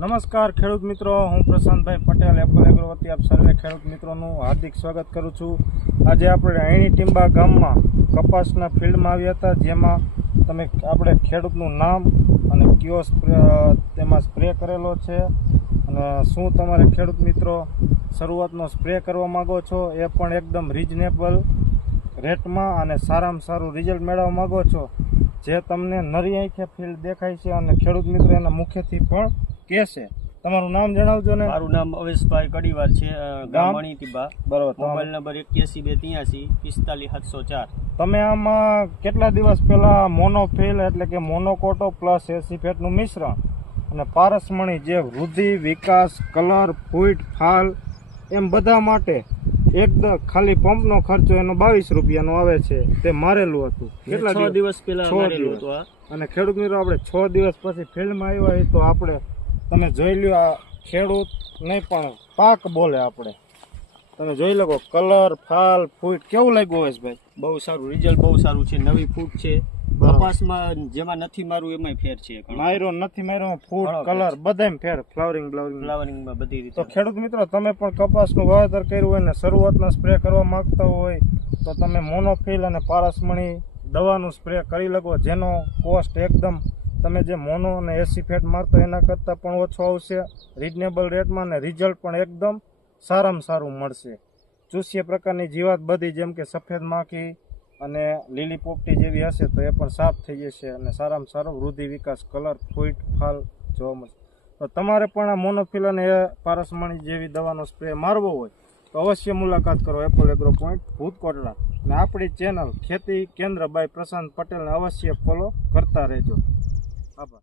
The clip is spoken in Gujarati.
નમસ્કાર ખેડૂત મિત્રો, હું પ્રશાંતભાઈ પટેલ એપલ એગ્રો વતી આપ સર્વે ખેડૂત મિત્રોનું હાર્દિક સ્વાગત કરું છું। આજે આપણે અણી ટીંબા ગામમાં કપાસના ફિલ્ડમાં આવ્યા હતા, જેમાં આપણે ખેડૂતનું નામ અને કયો તેમાં સ્પ્રે કરેલો છે અને શું તમારે ખેડૂત મિત્રો શરૂઆતનો સ્પ્રે કરવા માગો છો એ પણ એકદમ રિઝનેબલ રેટમાં અને સારામાં સારું રિઝલ્ટ મેળવવા માગો છો, જે તમને નરી આંખે ફિલ્ડ દેખાય છે અને ખેડૂત મિત્રો એના મુખ્યથી પણ કહેશે। તમારું નામ જણાવજો ને। મારું નામ અવેશભાઈ કડીવાર છે, ગામ અણી ટીંબા, બરોબર। Mobile number 81 283 45 704। તમે આમાં કેટલા દિવસ પહેલા મોનોફિલ એટલે કે મોનોકોટો પ્લસ 80 ફેટનું મિશ્રણ અને પારસમણી જે વૃદ્ધિ, વિકાસ, કલર, ફૂટ, ફાલ એમ બધા માટે એકદમ ખાલી પંપનો ખર્ચો એનો 22 રૂપિયાનો આવે છે, તે મારેલું હતું। કેટલા 6 દિવસ પહેલા મારેલું હતું આ। અને ખેડૂત મિત્રો આપણે 6 દિવસ પછી ફિલ્ડમાં આવ્યા હોય તો આપણે તમે જોઈ લો, આ ખેડૂત નહીં પણ પાક બોલે। આપણે તમે જોઈ લો કલર, ફાલ, ફૂટ કેવું લાગ્યું હવેશભાઈ? બહુ સારું રિઝલ્ટ, બહુ સારું છે। નવી ફૂટ છે, કપાસમાં જેમાં નથી મારું એમાંય ફેર છે, માયરો નથી માયરો, ફૂટ, કલર બધામાં ફેર, ફ્લાવરિંગમાં બધી રીતે। તો ખેડૂત મિત્રો તમે પણ કપાસનું વાવેતર કર્યું હોય ને શરૂઆતમાં સ્પ્રે કરવા માંગતા હોય તો તમે મોનોફિલ અને પારસમણી દવાનું સ્પ્રે કરી લગો, જેનો કોસ્ટ એકદમ તમે જે મોનો અને 80 ફેટ મારતો એના કરતાં પણ ઓછો આવશે, રિઝનેબલ રેટમાં, અને રિઝલ્ટ પણ એકદમ સારામાં સારું મળશે। ચૂસ્ય પ્રકારની જીવાત બધી જેમ કે સફેદ માખી અને લીલી પોપટી જેવી હશે તો એ પણ સાફ થઈ જશે અને સારામાં સારો વૃદ્ધિ, વિકાસ, કલર, ફૂટ, ફાલ જોવા મળશે। તો તમારે પણ આ મોનોફિલ અને પારસમણી જેવી દવાનો સ્પ્રે મારવો હોય તો અવશ્ય મુલાકાત કરો એપલ એગ્રો પોઈન્ટ ભૂતકોટડા, અને આપણી ચેનલ ખેતી કેન્દ્ર બાય પ્રશાંત પટેલને અવશ્ય ફોલો કરતા રહેજો। આભાર।